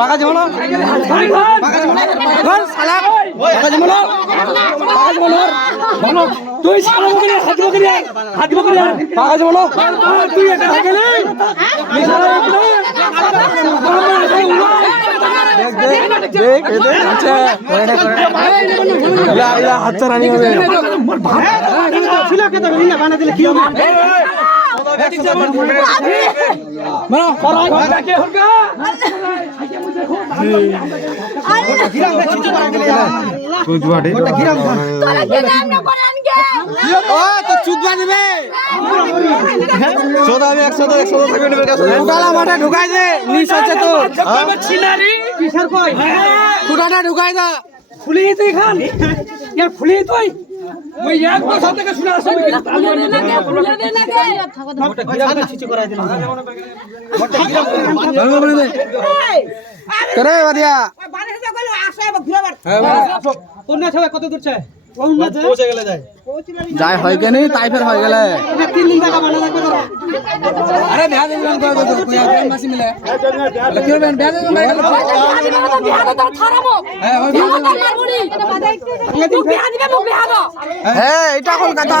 পাকা জীবন তুই পাকা জীবন তুই হাতটা রানি হবে ঢুকাই দে নিচ আছে তো ফুটাটা ঢুকাই দা ফুলি তুই খান ফুলি তুই ওই এক বছর থেকে শুনে আসছি কত দূর যাই হয় কেনি তাই ফের হয়ে গেলে আরে বিয়া দিবেন মাসি মিলে কি হবেন বিয়া দিবেন হ্যাঁ এটা কলকাতা